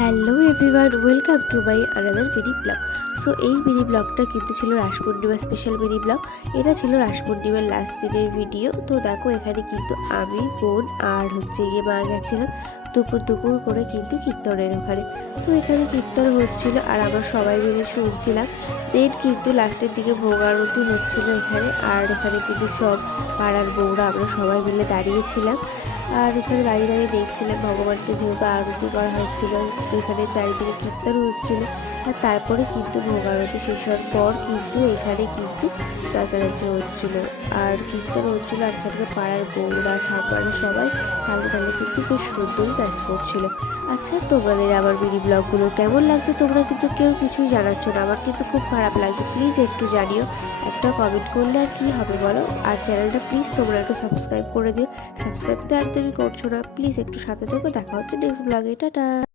Hello everyone, welcome to my another mini blog. So এই mini ব্লগটা কিন্তু ছিল রাস পূর্ণিমার স্পেশাল মিনি ব্লগ। এটা ছিল রাস পূর্ণিমার লাস্ট দিনের ভিডিও। তো দেখো এখানে কিন্তু আমি, বোন আর গিয়ে মা গেছিলাম দুপুর করে কিন্তু কীর্তনের ওখানে। তো এখানে কীর্তন হচ্ছিল আর আমরা সবাই মিলে শুনছিলাম। দেন কিন্তু লাস্টের দিকে ভোগ আরতি হচ্ছিলো এখানে। আর এখানে কিন্তু সব পাড়ার বউরা আমরা সবাই মিলে দাঁড়িয়েছিলাম। আর এখানে দাঁড়িয়ে দেখছিলাম ভগবানকে যেহেতু আরতি করা হচ্ছিল, এখানে চারিদিকে কীর্তন হচ্ছিল। আর তারপরে কিন্তু ভোগ আরতি শেষ হওয়ার পর কিন্তু এখানে কিন্তু নাচানাচি হচ্ছিল আর কীর্তন হচ্ছিল। আর এখানে পাড়ার বউরা ঠাকুরা সবাই তালে তালে কিন্তু বেশ সুন্দর নাচ করছিল। আচ্ছা, তোমাদের আমার মিনি ব্লগগুলো কেমন লাগছে তোমরা কিন্তু কেউ কিছুই জানাচ্ছ না, আমার কিন্তু খুব খারাপ লাগছে। প্লিজ একটু জানিও, একটা কমেন্ট করলে আর কি হবে বলো। আর চ্যানেলটা প্লিজ তোমরা একটু সাবস্ক্রাইব করে দিও। সাবস্ক্রাইব তো একদমই করছো না, প্লিজ একটু সাথে থেকো। দেখা হচ্ছে নেক্সট ব্লগে, টাটা।